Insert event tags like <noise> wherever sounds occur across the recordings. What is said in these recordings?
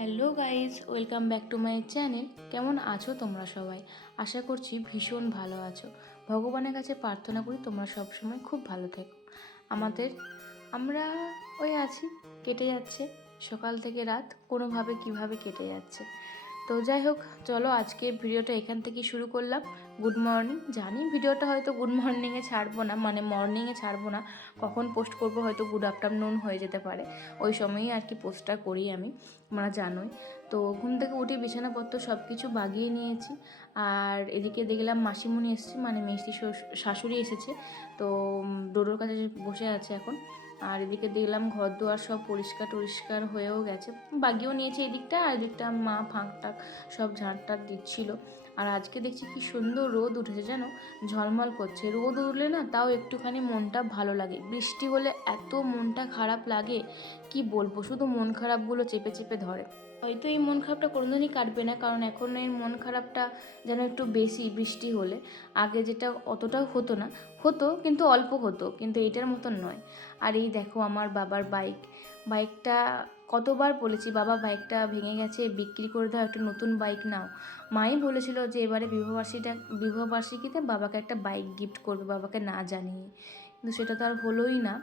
Hello guys welcome back to my channel. কেমন আছো তোমরা সবাই? আশা করছি ভীষণ ভালো আছো। ভগবানের কাছে প্রার্থনা করি তোমরা সবসময় খুব ভালো থেকো। আমাদের, আমরা ওই আছি, কেটে যাচ্ছে। সকাল থেকে রাত কোনোভাবে কীভাবে কেটে যাচ্ছে? তো যাই হোক, চলো আজকে ভিডিওটা এখান থেকে শুরু করলাম। Good morning. জানি ভিডিওটা হয়তো গুড মর্নিংয়ে ছাড়বো না মানে মর্নিংয়ে ছাড়বো না, কখন পোস্ট করব হয়তো গুড আফটারনুন হয়ে যেতে পারে। ওই সময়ই আর কি পোস্টটা করি আমি, তোমরা জানোই। তো ঘুম থেকে উঠে বিছানাপত্র সব কিছু বাগিয়ে নিয়েছি, আর এদিকে দেখলাম মাসিমণি এসেছে মানে মিষ্টি শ্বশ- শাশুড়ি এসেছে, তো ডোডোর কাছে বসে আছে এখন। আর এদিকে দেখলাম ঘর দুয়ার সব পরিষ্কার টরিষ্কার হয়েও গেছে। বাগিয়েও নিয়েছে এদিকটা, আর এদিকটা মা ফাঁক টাক সব ঝাঁট টাট দিচ্ছিল। আর আজকে দেখছি কি সুন্দর রোদ উঠেছে যেন ঝলমল করছে। রোদ উঠলে না তাও একটুখানি মনটা ভালো লাগে। বৃষ্টি হলে এত মনটা খারাপ লাগে, কি বলব? শুধু মন খারাপগুলো চেপে চেপে ধরে। হয়তো এই মন খারাপটা কোনোদিনই কাটবে না, কারণ এখন এই মন খারাপটা যেন একটু বেশি বৃষ্টি হলে। আগে যেটা অতটাও হতো না, হতো কিন্তু অল্প হতো, কিন্তু এটার মতন নয়। আর এই দেখো আমার বাবার বাইক। বাইকটা কতবার বলেছি, বাবা, বাইকটা ভেঙে গেছে, বিক্রি করে দাও, একটা নতুন বাইক নাও। মাই বলেছিল যে, এবারে বিবাহবার্ষিকীটা বিবাহবার্ষিকীতে বাবাকে একটা বাইক গিফট করবে, বাবাকে না জানিয়ে। কিন্তু সেটা তো আর হলোই না।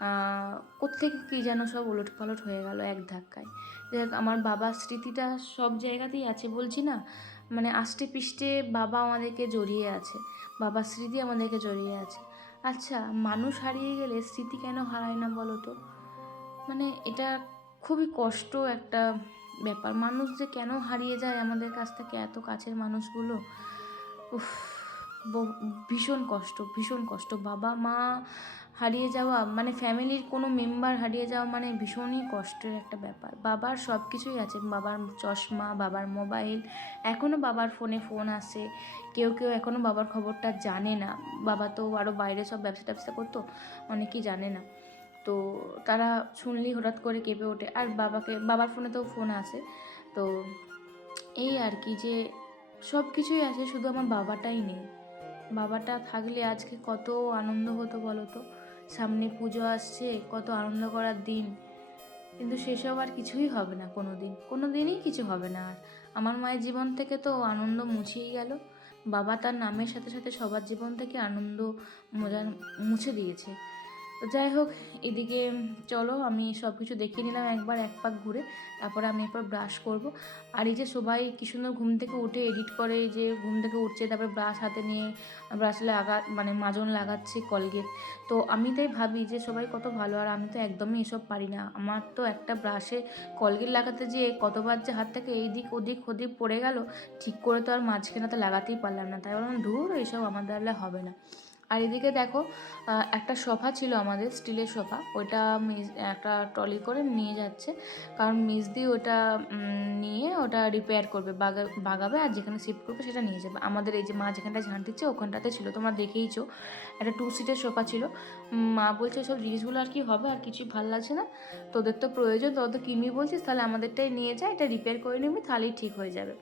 আহ, কোত্থেকে কী যেন সব ওলট পালট হয়ে গেল এক ধাক্কায়। যাই আমার বাবার স্মৃতিটা সব জায়গাতেই আছে বলছি না? মানে আষ্টে পিষ্টে বাবা আমাদেরকে জড়িয়ে আছে। বাবার স্মৃতি আমাদেরকে জড়িয়ে আছে। আচ্ছা মানুষ হারিয়ে গেলে স্মৃতি কেন হারায় না বলো তো? মানে এটা খুবই কষ্ট একটা ব্যাপার। মানুষ যে কেন হারিয়ে যায় আমাদের কাছ থেকে এত কাছের মানুষগুলো? উফ ভীষণ কষ্ট ভীষণ কষ্ট। বাবা মা হারিয়ে যাওয়া মানে ফ্যামিলির কোনো মেম্বার হারিয়ে যাওয়া মানে ভীষণই কষ্টের একটা ব্যাপার। বাবার সব কিছুই আছে, বাবার চশমা, বাবার মোবাইল এখনও বাবার ফোনে ফোন আসে, কেউ কেউ এখনও বাবার খবরটা জানে না। বাবা তো আরও বাইরে সব ব্যবসা ট্যাবসা করতো, অনেকেই জানে না। তো তারা শুনলেই হঠাৎ করে কেঁপে ওঠে। আর বাবাকে, বাবার ফোনে তো ফোন আসে। তো এই আর কি যে সব কিছুই আছে, শুধু আমার বাবাটাই নেই। বাবাটা থাকলে আজকে কত আনন্দ হতো বলো তো? সামনে পুজো আসছে, কত আনন্দ করার দিন। কিন্তু সেসব আর কিছুই হবে না কোনো দিন কোনো দিনই কিছু হবে না আর। আমার মায়ের জীবন থেকে তো আনন্দ মুছেই গেল। বাবা তার নামের সাথে সাথে সবার জীবন থেকে আনন্দ মজা মুছে দিয়েছে। তো যাই হোক, এদিকে চলো, আমি সব কিছু দেখিয়ে নিলাম একবার, এক পাক ঘুরে। তারপরে আমি এরপর ব্রাশ করব। আর এই যে সবাই কি সুন্দর ঘুম থেকে উঠে এডিট করে, এই যে ঘুম থেকে উঠছে, তারপরে ব্রাশ হাতে নিয়ে ব্রাশ লাগা মানে মাজন লাগাচ্ছে কলগেট তো আমি তাই ভাবি যে সবাই কত ভালো, আর আমি তো একদমই এসব পারি না। আমার তো একটা ব্রাশে কলগেট লাগাতে যেয়ে কতবার যে হাত থেকে এই দিক ওদিক ওদিক পড়ে গেল, ঠিক করে তো আর মাঝখানে তো লাগাতেই পারলাম না। তাই বললাম, ধুর এইসব আমার দ্বারা হবে না। আর এদিকে দেখো একটা সোফা ছিল আমাদের, স্টিলের সোফা ওইটা মিস, একটা ট্রলি করে নিয়ে যাচ্ছে। কারণ মিস মিসদি ওটা নিয়ে ওটা রিপেয়ার করবে, বাগা, বাগাবে আর যেখানে শিফট করবে সেটা নিয়ে যাবে। আমাদের এই যে মা যেখানটা ঝাঁট দিচ্ছে ওখানটাতে ছিল, তোমরা দেখেইছো। একটা টু সিটের সোফা ছিল। মা বলছে সব জিনিসগুলো আর কি হবে? আর কিছুই ভালো লাগছে না। তোদের তো প্রয়োজন, তোরা তো কিনবি বলছিস, তাহলে আমাদেরটাই নিয়ে যা, এটা রিপেয়ার করে নিবি, তাহলেই ঠিক হয়ে যাবে।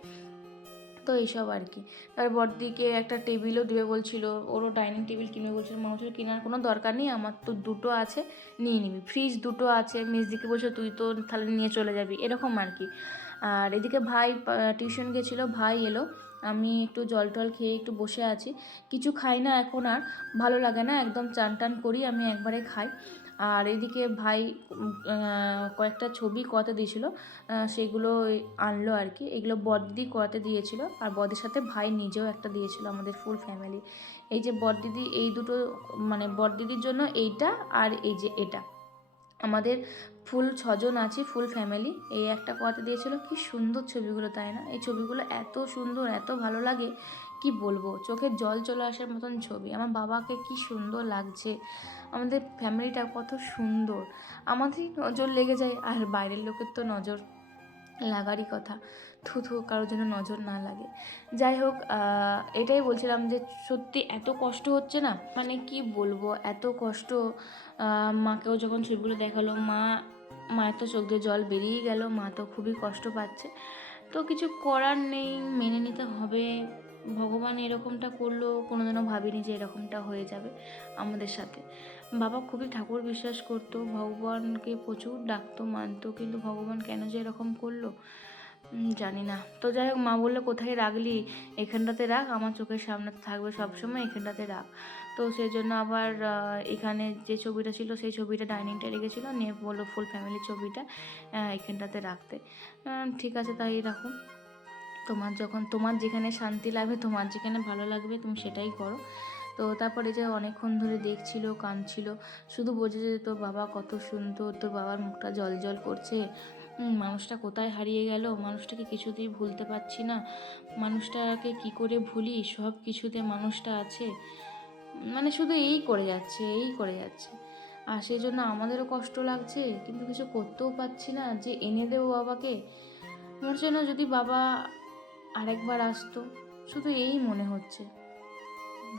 তো এইসব আর কি। তার বড়দিকে একটা টেবিলও দেবে বলছিল, ওরও ডাইনিং টেবিল কিনবে বলছিল, মা বলছিল, কেনার কোনো দরকার নেই, আমার তো দুটো আছে, নিয়ে নিবি। ফ্রিজ দুটো আছে মেজদিকে বলছে, তুই তো তাহলে নিয়ে চলে যাবি। এরকম আর কি। আর এদিকে ভাই টিউশন গেছিল, ভাই এলো। আমি একটু জল টল খেয়ে একটু বসে আছি। কিছু খাই না এখন আর, ভালো লাগে না, একদম চান টান করি, আমি একবারে খাই। আর এদিকে ভাই কয়েকটা ছবি করাতে দিয়েছিল সেগুলো আনলো আর কি। এগুলো বড়দিদি করাতে দিয়েছিল, আর বদের সাথে ভাই নিজেও একটা দিয়েছিল আমাদের ফুল ফ্যামিলি। এই যে বড়দিদি, এই দুটো মানে বড়দিদির জন্য এইটা আর এই যে এটা। আমাদের ফুল ছজন আছি, ফুল ফ্যামিলি। এই একটা করাতে দিয়েছিল, কি সুন্দর ছবিগুলো, তাই না? এই ছবিগুলো এত সুন্দর, এত ভালো লাগে। কি বলব? চোখে জল চলে আসার মতন ছবি। আমার বাবাকে কি সুন্দর লাগছে। আমাদের ফ্যামিলিটা কত সুন্দর। আমাদেরই নজর লেগে যায় আর বাইরের লোকের তো নজর লাগারই কথা। থু থু কারোর জন্য নজর না লাগে। যাই হোক এটাই বলছিলাম যে সত্যি এত কষ্ট হচ্ছে না? মানে কি বলব? এত কষ্ট। মাকেও যখন ছবিগুলো দেখাল, মা, মায়ের তো চোখ দিয়ে জল বেরিয়ে গেল। মা তো খুবই কষ্ট পাচ্ছে। তো কিছু করার নেই, মেনে নিতে হবে। ভগবান এরকমটা করল, কোনোদিনও ভাবিনি যে এরকমটা হয়ে যাবে আমাদের সাথে। বাবা খুবই ঠাকুর বিশ্বাস করতো, ভগবানকে প্রচুর ডাকতো, মানতো, কিন্তু ভগবান কেন যে এরকম করল? জানি না। তো যাই হোক, মা বলল, কোথায় রাখলি? এখানটাতে রাখ, আমার চোখের সামনে থাকবে সবসময় এখানটাতে রাখ। তো সেই জন্য আবার এখানে যে ছবিটা ছিল, সেই ছবিটা ডাইনিংটা রেখেছিলো নিয়ে বলল ফুল ফ্যামিলির ছবিটা এখানটাতে রাখতে। ঠিক আছে, তাই রাখো তোমার যখন, তোমার যেখানে শান্তি লাগবে, তোমার যেখানে ভালো লাগবে, তুমি সেটাই করো। তো তারপরে যে অনেকক্ষণ ধরে দেখছিল, কাঁদছিল, শুধু বোঝে যে তোর বাবা কত সুন্দর, তোর বাবার মুখটা জল জল করছে। মানুষটা কোথায় হারিয়ে গেল? মানুষটাকে কিছুতেই ভুলতে পারছি না। মানুষটাকে কি করে ভুলি? সব কিছুতে মানুষটা আছে। মানে শুধু এই করে যাচ্ছে, এই করে যাচ্ছে। আর সেই জন্য আমাদেরও কষ্ট লাগছে, কিন্তু কিছু করতেও পারছি না যে এনে দেবো বাবাকে। হচ্ছে না যদি বাবা আরেকবার আসতো, শুধু এই মনে হচ্ছে।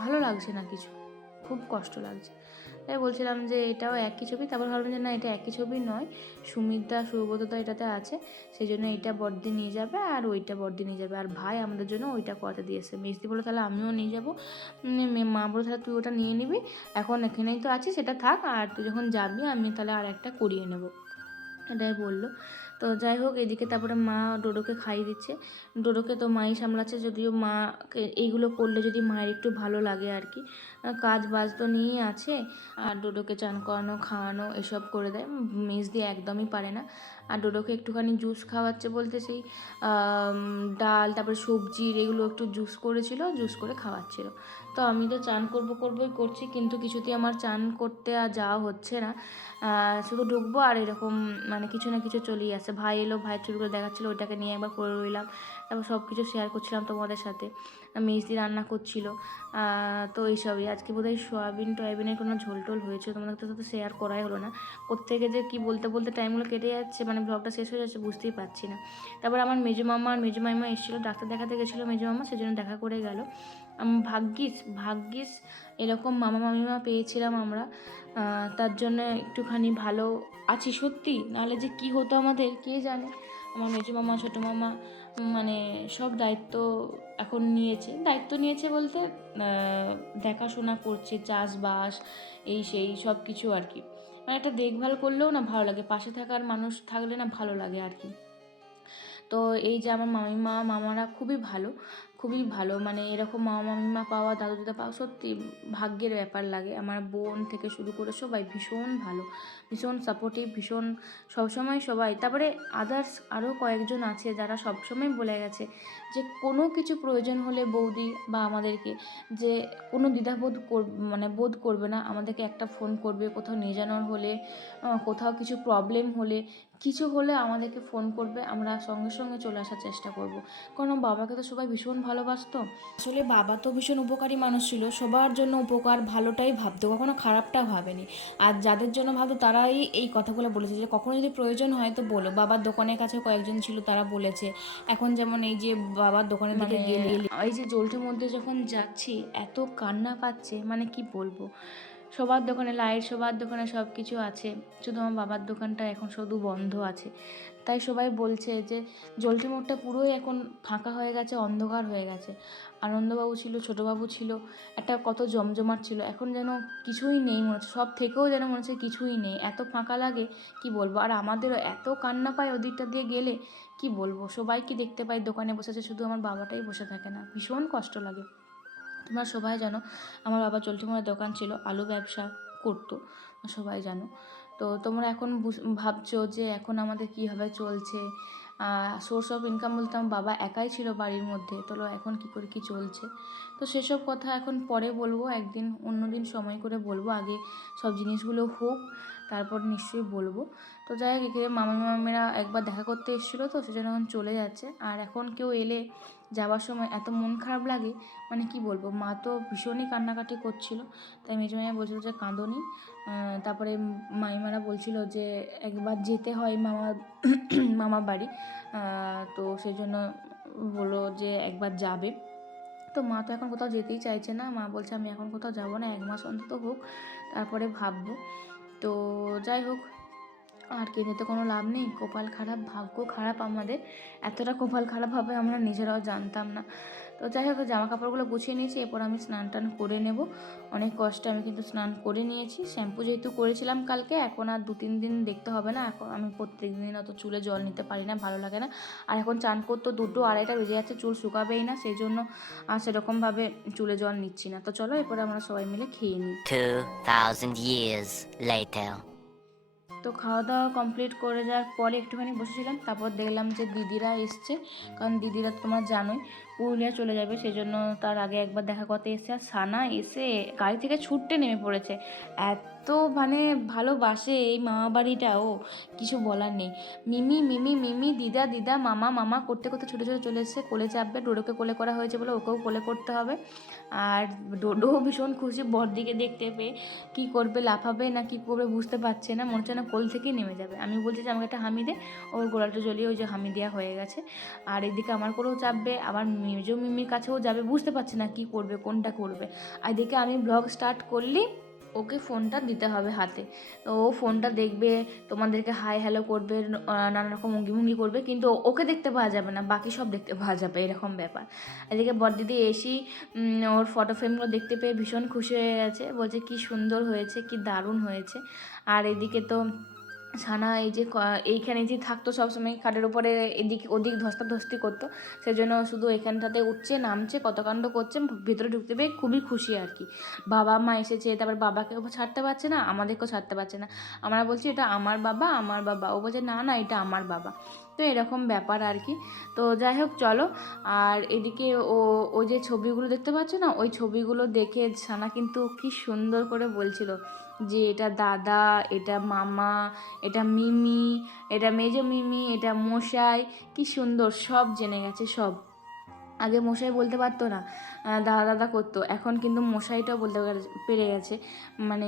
ভালো লাগছে না কিছু, খুব কষ্ট লাগছে। তাই বলছিলাম যে এটাও একই ছবি, তারপর ভাবলাম যে না, এটা একই ছবি নয় সুমিতা সুব্রতদা এটাতে আছে সেই জন্য এইটা বর্দি নিয়ে যাবে আর ওইটা বর্দি নিয়ে যাবে। আর ভাই আমাদের জন্য ওইটা করাতে দিয়েছে। মেজদি বলে তাহলে আমিও নিয়ে যাব। মা বলে তাহলে তুই ওটা নিয়ে নিবি। এখন এখানেই তো আছে সেটা থাক, আর তুই যখন যাবি, আমি তাহলে আর একটা করিয়ে নেব। এটাই বলল। তো যাই হোক, এদিকে তারপরে মা ডোডোকে খাইয়ে দিচ্ছে। ডোডোকে তো মাই সামলাচ্ছে, যদিও মাকে এইগুলো করলে যদি মায়ের একটু ভালো লাগে আর কি। কাজ বাজ তো নিয়েই আছে, আর ডোডোকে চান করানো, খাওয়ানো, এসব করে দেয়। মেজ দিয়ে একদমই পারে না। আর ডোডোকে একটুখানি জুস খাওয়াচ্ছে বলতে সেই ডাল, তারপরে সবজির এগুলো একটু জুস করেছিল, জুস করে খাওয়াচ্ছিল। তো আমি তো চান করব করবোই করছি, কিন্তু কিছুতেই আমার চান করতে আর যাওয়া হচ্ছে না। শুধু ঢুকবো আর এরকম মানে কিছু না কিছু চলেই আসে ভাই এলো, ভাইয়ের ছবিগুলো দেখাচ্ছিলো, ওইটাকে নিয়ে একবার করে রইলাম। তারপর সব কিছু শেয়ার করছিলাম তোমাদের সাথে। মেজদি রান্না করছিল। তো এইসবই। আজকে বোধহয় সোয়াবিন, টয়াবিনের কোনো ঝোল টোল হয়েছে। তোমাদের সাথে তো শেয়ার করাই হলো না। কোত্থেকে যে কি বলতে বলতে টাইমগুলো কেটে যাচ্ছে মানে ব্লগটা শেষ হয়ে যাচ্ছে, বুঝতেই পারছি না। তারপর আমার মেজো মামা আর মেজো মাইমা এসেছিল, ডাক্তার দেখাতে গেছিল মেজো মামা, সেজন্য দেখা করে গেল। ভাগ্যিস ভাগ্যিস এরকম মামা মামিমা পেয়েছিলাম আমরা। তার জন্য একটুখানি ভালো আছি সত্যি। নাহলে যে কি হতো আমাদের, কে জানে? আমার মেজো মামা, ছোটো মামা মানে সব দায়িত্ব এখন নিয়েছে। দায়িত্ব নিয়েছে বলতে দেখাশোনা করছে, চাষবাস, এই সেই সব কিছু আর কি। মানে একটা দেখভাল করলেও না ভালো লাগে, পাশে থাকার মানুষ থাকলে না ভালো লাগে আর কি। তো এই যে আমার মামিমা, মামারা খুবই ভালো। খুবই ভালো। মানে এরকম মামা মামিমা পাওয়া দাদু দাদা পাওয়া সত্যি ভাগ্যের ব্যাপার লাগে। আমার বোন থেকে শুরু করে সবাই ভীষণ ভালো। ভীষণ সাপোর্টিভ ভীষণ সবসময় সবাই। তারপরে আদার্স আরও কয়েকজন আছে যারা সবসময় বলে গেছে যে কোনো কিছু প্রয়োজন হলে বৌদি বা আমাদেরকে যে কোনো দ্বিধাবোধ কর মানে বোধ করবে না, আমাদেরকে একটা ফোন করবে, কোথাও নিয়ে যাওয়ার হলে কোথাও কিছু প্রবলেম হলে, কিছু হলে আমাদেরকে ফোন করবে, আমরা সঙ্গে সঙ্গে চলে আসার চেষ্টা করব। কারণ বাবাকে তো সবাই ভীষণ ভালোবাসতো। আসলে বাবা তো ভীষণ উপকারী মানুষ ছিল, সবার জন্য উপকার ভালোটাই ভাবতো, কখনো খারাপটা ভাবেনি। আর যাদের জন্য ভাবতো তারাই এই কথাগুলো বলেছে যে কখনো যদি প্রয়োজন হয় তো বলো। বাবার দোকানের কাছে কয়েকজন ছিল তারা বলেছে। এখন যেমন এই যে বাবার দোকানের দিকে গেলে এই যে জলটির মধ্যে যখন যাচ্ছি এত কান্না পাচ্ছে মানে কি বলব? সবার দোকানে লাইট সবার দোকানে সব কিছু আছে। শুধু আমার বাবার দোকানটা এখন শুধু বন্ধ আছে। তাই সবাই বলছে যে, জলটি মোড়টা পুরোই এখন ফাঁকা হয়ে গেছে, অন্ধকার হয়ে গেছে। আনন্দবাবু ছিল, ছোটোবাবু ছিল, একটা কত জমজমাট ছিল। এখন যেন কিছুই নেই মনে হচ্ছে, সব থেকেও যেন মনে হচ্ছে কিছুই নেই। এত ফাঁকা লাগে, কি বলব? আর আমাদেরও এত কান্না পায় ওদিকটা দিয়ে গেলে, কি বলব? সবাই কি দেখতে পাই দোকানে বসে আছে? শুধু আমার বাবাটাই বসে থাকে না। ভীষণ কষ্ট লাগে। তোমরা সবাই জানো, আমার বাবা চলতি মোড়ের দোকান ছিল, আলু ব্যবসা করতো, সবাই জানো। তো তোমরা এখন ভাবছ যে এখন আমাদের কীভাবে চলছে? সোর্স অফ ইনকাম বলতে আমার বাবা একাই ছিল বাড়ির মধ্যে, তো এখন কী করে কী চলছে? তো সেসব কথা এখন পরে বলব, একদিন অন্য দিন সময় করে বলব, আগে সব জিনিসগুলো হোক, তারপর নিশ্চয়ই বলব। তো যাই হোক, এখানে মামা মামেরা একবার দেখা করতে এসেছিল, তো সেজন্য এখন চলে যাচ্ছে। আর এখন কেউ এলে যাওয়ার সময় এত মন খারাপ লাগে মানে কি বলব? মা তো ভীষণই কান্নাকাটি করছিল। তাই মেজো মাইয়া বলছিল যে, কাঁদনি। তারপরে মাইমারা বলছিল যে, একবার যেতে হয় মামা মামা বাড়ি। তো সেই জন্য বলল যে, একবার যাবে। তো মা তো এখন কোথাও যেতেই চাইছে না। মা বলছে, আমি এখন কোথাও যাব না, এক মাস অন্তত হোক, তারপরে ভাববো। তো যাই হোক আর কেঁদে তো কোনো লাভ নেই। কপাল খারাপ ভাগ্য খারাপ আমাদের। এতটা কপাল খারাপ হবে আমরা নিজেরাও জানতাম না। তো যাই হোক জামা কাপড়গুলো গুছিয়ে নিয়েছি এরপর আমি স্নান টান করে নেব। অনেক কষ্টে আমি কিন্তু স্নান করে নিয়েছি। শ্যাম্পু যেহেতু করেছিলাম কালকে এখন আর দু তিন দিন দেখতে হবে না। এখন আমি প্রত্যেক দিন অত চুলে জল নিতে পারি না ভালো লাগে না। আর এখন চান করতে দুটো আড়াইটা বেজে যাচ্ছে চুল শুকাবেই না সেই জন্য আর সেরকমভাবে চুলে জল নিচ্ছি না। তো চলো এরপরে আমরা সবাই মিলে খেয়ে নিই। 2,000 years later. তো খাওয়া দাওয়া কমপ্লিট করে যাওয়ার পরে একটুখানি বসেছিলাম, তারপর দেখলাম যে দিদিরা এসছে। কারণ দিদিরা তোমার জানোই পুরুলিয়া চলে যাবে সেই জন্য তার আগে একবার দেখা করতে এসছে। আর সানা এসে গাড়ি থেকে ছুটতে নেমে পড়েছে। এত মানে ভালোবাসে এই মামা বাড়িটা, ও কিছু বলার নেই। মিমি মিমি মিমি, দিদা দিদা, মামা মামা করতে করতে ছোটো ছোটো চলে এসেছে। কোলে চাপবে, ডোডোকে কোলে করা হয়েছে বলে ওকেও কোলে করতে হবে। আর ডোডো ভীষণ খুশি বরদিকে দেখতে পেয়ে। কী করবে, লাফাবে না কী করবে বুঝতে পারছে না। মনে হচ্ছে না কোল থেকেই নেমে যাবে। আমি বলছি যে, আমাকে একটা হামি দে। ওর গোলাটা জ্বলিয়ে ওই যে হামি দেওয়া হয়ে গেছে। আর এদিকে আমার করেও চাপবে, আবার মেজো মিমির কাছেও যাবে, বুঝতে পারছে না কী করবে, কোনটা করবে। আর এদিকে আমি ব্লগ স্টার্ট করলি, ওকে ফোনটা দিতে হবে হাতে। তো ও ফোনটা দেখবে, তোমাদেরকে হাই হ্যালো করবে নানা রকম অঙ্গি ভঙ্গি করবে, কিন্তু ওকে দেখতে পাওয়া যাবে না, বাকি সব দেখতে পাওয়া যাবে, এরকম ব্যাপার। এদিকে বড়দিদি এসি ওর ফটো ফ্রেমগুলো দেখতে পেয়ে ভীষণ খুশি হয়ে গেছে, বলছে কি সুন্দর হয়েছে, কি দারুণ হয়েছে। আর এদিকে তো ছানা এই যে এইখানে যে থাকতো সবসময় খাটের উপরে এদিক ওদিক ধস্তাধস্তি করতো, সেজন্য শুধু এখানটাতে উঠছে, নামছে কত কাণ্ড করছে, ভিতরে ঢুকতে পেয়ে খুবই খুশি আর কি। বাবা মা এসেছে, তারপর বাবাকেও ছাড়তে পারছে না? আমাদেরকেও ছাড়তে পারছে না। আমরা বলছি, এটা আমার বাবা আমার বাবা। ও বলছে, না না, এটা আমার বাবা। তো এরকম ব্যাপার আর কি। তো যাই হোক, চলো। আর এদিকে ও ওই যে ছবিগুলো দেখতে পাচ্ছ না, ওই ছবিগুলো দেখে সানা কিন্তু কি সুন্দর করে বলছিল। যে এটা দাদা, এটা মামা, এটা মিমি, এটা মেজো মিমি, এটা মশাই, কি সুন্দর, সব জেনে গেছে, সব। আগে মশাই বলতে পারতো না দাদা দাদা করতো। এখন কিন্তু মশাইটাও বলতে পেরে গেছে। মানে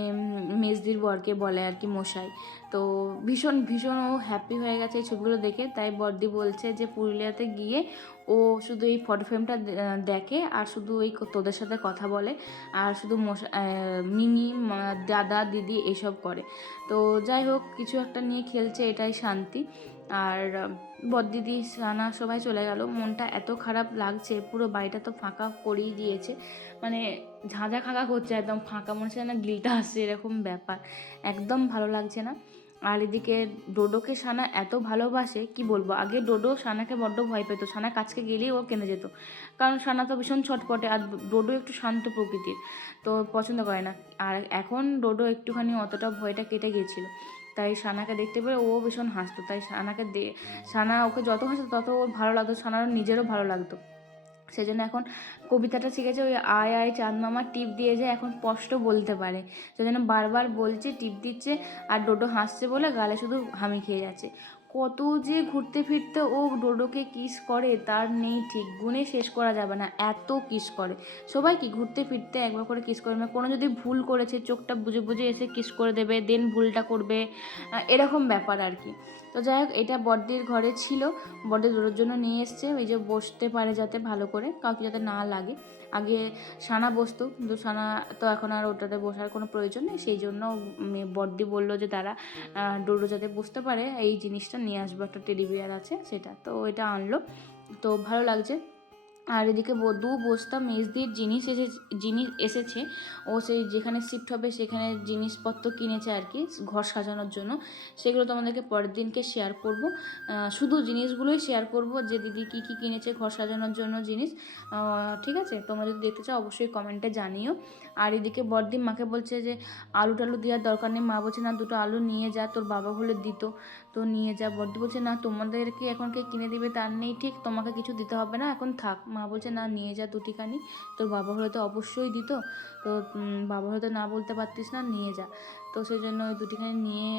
মেজদির বরকে বলে আর কি মশাই। তো ভীষণ ভীষণ ও হ্যাপি হয়ে গেছে এই ছবিগুলো দেখে। তাই বর্দি বলছে যে পুরুলিয়াতে গিয়ে ও শুধু এই ফটো ফ্রেমটা দেখে আর শুধু ওই তোদের সাথে কথা বলে। আর শুধু মশা আহ, মিমি মা- দাদা দিদি এসব করে। তো যাই হোক কিছু একটা নিয়ে খেলছে এটাই শান্তি। আর বদ্দিদি, সানা সবাই চলে গেল। মনটা এত খারাপ লাগছে, পুরো বাড়িটা তো ফাঁকা করেই দিয়েছে। মানে ঝাঁঝা খাঁকা করছে একদম ফাঁকা, মনে হচ্ছে না গিলটা আসছে, এরকম ব্যাপার। একদম ভালো লাগছে না। আর এদিকে ডোডোকে সানা এত ভালোবাসে, কি বলব? আগে ডোডো সানাকে বড্ড ভয় পেত। সানা কাছকে গেলেই ও কেঁদে যেত। কারণ সানা তো ভীষণ ছটপটে, আর ডোডো একটু শান্ত প্রকৃতির, তো পছন্দ করে না। আর এখন ডোডো একটুখানি অতটা ভয়টা কেটে গিয়েছিল। তাই সানাকে দেখতে পেলে ও ভীষণ হাসতো। তাই সানাকে দে, সানা ওকে যত হাসতো তত ওর ভালো লাগতো সানার নিজেরও ভালো লাগতো। সেই জন্য এখন কবিতাটা শিখেছে ওই আয় আয়, চাঁদ মামা টিপ দিয়ে যে এখন স্পষ্ট বলতে পারে। সেই জন্য বারবার বলছে, টিপ দিচ্ছে আর ডোডো হাসছে বলে গালে শুধু হামি খেয়ে যাচ্ছে। কত যে ঘুরতে ফিরতে ও ডোডোকে কিস করে, তার নেই ঠিক। গুণে শেষ করা যাবে না, এত কিস করে। সবাই কি ঘুরতে ফিরতে একবার করে কিস করে মানে কোনো যদি ভুল করেছে, চোখটা বুঝে বুঝে এসে কিস করে দেবে, দেন ভুলটা করবে এরকম ব্যাপার আর কি। তো যাই হোক, এটা বড়দির ঘরে ছিল। বড়দি দূরের জন্য নিয়ে এসছে। ওই যে বসতে পারে যাতে ভালো করে, কাউকে যাতে না লাগে। আগে সানা বসতো, কিন্তু সানা তো এখন আর ওটাতে বসার কোনো প্রয়োজন নেই। সেই জন্য বড়দি বলল যে তারা ডোডো যাতে বসতে পারে, এই জিনিসটা নিয়ে আসব। একটা টেডি বিয়ার আছে সেটা। তো এটা আনলো। তো ভালো লাগছে। আর এদিকে দু বস্তা মেজদির জিনিস এসে জিনিস এসেছে। ও সেই যেখানে শিফট হবে সেখানে জিনিসপত্র কিনেছে আর কি, ঘর সাজানোর জন্য। সেগুলো তোমাদেরকে পরের দিনকে শেয়ার করব। শুধু জিনিসগুলোই শেয়ার করব যে দিদি কী কী কিনেছে ঘর সাজানোর জন্য জিনিস। ঠিক আছে? তোমরা যদি দেখতে চাও, অবশ্যই কমেন্টে জানিও। আর এদিকে বড়দিন মাকে বলছে যে, আলু টালু দেওয়ার দরকার নেই। মা বলছে, না, দুটো আলু নিয়ে যা, তোর বাবা হলে দিত। তো নিয়ে যা। বড়দি বলছে, না, তোমাদেরকে এখন কে কিনে দিবে তার নেই ঠিক, তোমাকে কিছু দিতে হবে না, এখন থাক। মা বলছে, না, নিয়ে যা দুটিখানি, তোর বাবা হলে তো অবশ্যই দিত। তো বাবা হয়তো না বলতে পারতিস না, নিয়ে যা। তো সেই জন্য ওই দুটিখানি নিয়ে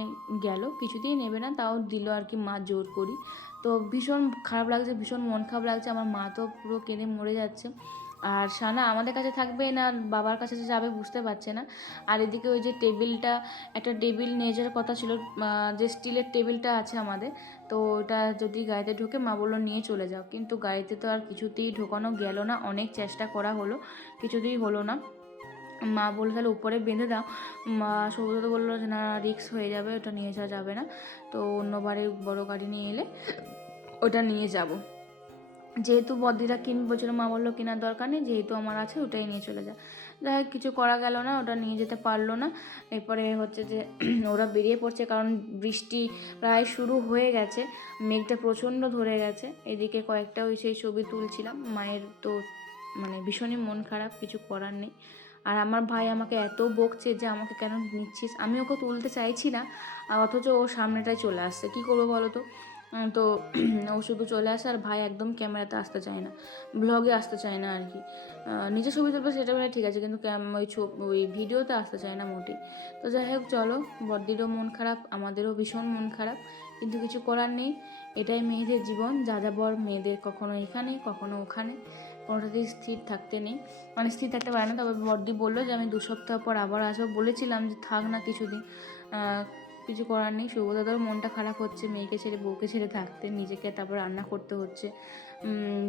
গেল, কিছুতেই নেবে না, তাও দিল আর কি মা জোর করি। তো ভীষণ খারাপ লাগছে, ভীষণ মন খারাপ লাগছে, আমার মা তো পুরো কেঁদে মরে যাচ্ছে। আর সানা আমাদের কাছে থাকবে না, বাবার কাছে যাবে বুঝতে পারছে না। আর এদিকে ওই যে টেবিলটা, একটা টেবিল নিয়ে যাওয়ার কথা ছিল যে স্টিলের টেবিলটা আছে আমাদের, তো ওটা যদি গাড়িতে ঢোকে মা বলল নিয়ে চলে যাও। কিন্তু গাড়িতে তো আর কিছুতেই ঢোকানো গেল না, অনেক চেষ্টা করা হলো, কিছুতেই হলো না। মা বলল, তাহলে উপরে বেঁধে দাও। মা সৌব্রত বলল যে না রিক্স হয়ে যাবে, ওটা নিয়ে যাওয়া যাবে না। তো অন্যবারে বড় গাড়ি নিয়ে এলে, ওটা নিয়ে যাব। যেহেতু বদিরা কিনবে বলছিল মা বলল কেনার দরকার নেই, যেহেতু আমার আছে ওটাই নিয়ে চলে যা। যাই হোক, কিছু করা গেল না, ওটা নিয়ে যেতে পারল না। এরপরে হচ্ছে যে <clears throat> ওরা বেরিয়ে পড়ছে, কারণ বৃষ্টি প্রায় শুরু হয়ে গেছে, মেঘটা প্রচণ্ড ধরে গেছে। এদিকে কয়েকটা ওই সেই ছবি তুলছিলাম, মায়ের তো মানে ভীষণই মন খারাপ, কিছু করার নেই। আর আমার ভাই আমাকে এত বকছে যে আমাকে কেন নিচ্ছিস? আমি ওকে তুলতে চাইছি না, অথচ ও সামনেটায় চলে আসছে। কী করব বলো তো? তো <clears throat> ও শুধু চলে আসে আর ভাই একদম ক্যামেরাতে আসতে চায় না ব্লগে আসতে চায় না আর কি নিজের ছবি তুলবে সেটা বলে ঠিক আছে, কিন্তু ওই ওই ভিডিওতে আসতে চায় না মোটেই। তো যাই হোক, চলো, বড়দিরও মন খারাপ, আমাদেরও ভীষণ মন খারাপ, কিন্তু কিছু করার নেই। এটাই মেয়েদের জীবন, যা যাবর মেয়েদের কখনো এখানে, কখনো ওখানে, কোনোটাতেই স্থির থাকতে নেই। মানে স্থির থাকতে পারে না, তবে বর্দি বলল যে আমি দু সপ্তাহ পর আবার আসব, বলেছিলাম যে থাক না কিছুদিন। কিছু করার নেই। শুভদাদার মনটা খারাপ হচ্ছে, মেয়েকে ছেড়ে বউকে ছেড়ে থাকতে, নিজেকে তারপর রান্না করতে হচ্ছে।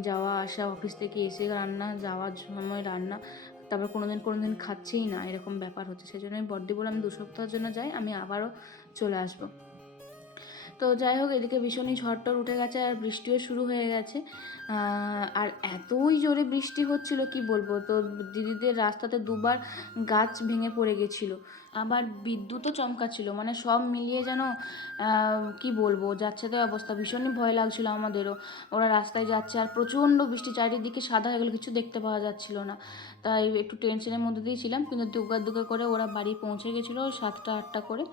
যাওয়া, আসা, অফিস থেকে এসে রান্না, যাওয়ার সময় রান্না, তারপর কোনো দিন কোনো দিন খাচ্ছেই না, এরকম ব্যাপার হচ্ছে। সেই জন্য আমি বড্ডি বললাম দু সপ্তাহের জন্য যাই, আমি আবারও চলে আসব। তো যাই হোক, এদিকে ভীষণই ঝড়টর উঠে গেছে আর বৃষ্টিও শুরু হয়ে গেছে। আর এতই জোরে বৃষ্টি হচ্ছিল, কি বলব? তো দিদিদের রাস্তাতে দুবার গাছ ভেঙে পড়ে গেছিল। আবার বিদ্যুৎও চমকাচ্ছিল মানে সব মিলিয়ে যেন কি বলব? যাচ্ছে তো অবস্থা, ভীষণই ভয় লাগছিল আমাদেরও। ওরা রাস্তায় যাচ্ছে আর প্রচণ্ড বৃষ্টি, চারিদিকে সাদা হয়ে গেলো, কিছু দেখতে পাওয়া যাচ্ছিল না। তাই একটু টেনশনের মধ্যে দিয়ে ছিলাম কিন্তু দুগার দুগা করে ওরা বাড়ি পৌঁছে গেছিল সাতটা, আটটা করে।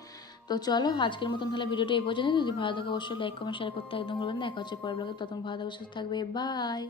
তো চলো আজকের মতন তাহলে ভিডিওটা এই পর্যন্ত যদি ভালো থাকে অবশ্যই লাইক কমেন্ট শেয়ার করতে একদম ভুলবেন না। দেখা হচ্ছে পরের ব্লগে তখন ভালো থাকবে সুস্থ থাকবে। বাই